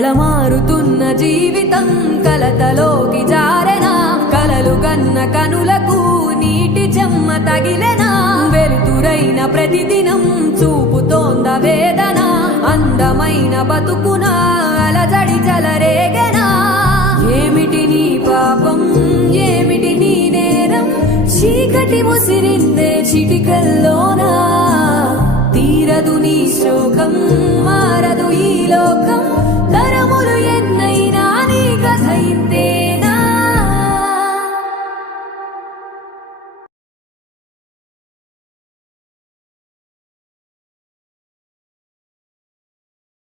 కళమారుతున్న జీవితం కలతలోకి జారెనా కలలు కన్న కనులకు నీటి చెమ్మ తగిలెనా వెలుతురైన ప్రతిదినం చూపుతోంద వేదన అందమైన బతుకున అలజడి చలరేగెనా ఏమిటి నీ పాపం ఏమిటి నీ నేరం చీకటి ముసిరిందే చిటికల్లోనా తీరదు నీ శోకం మారదు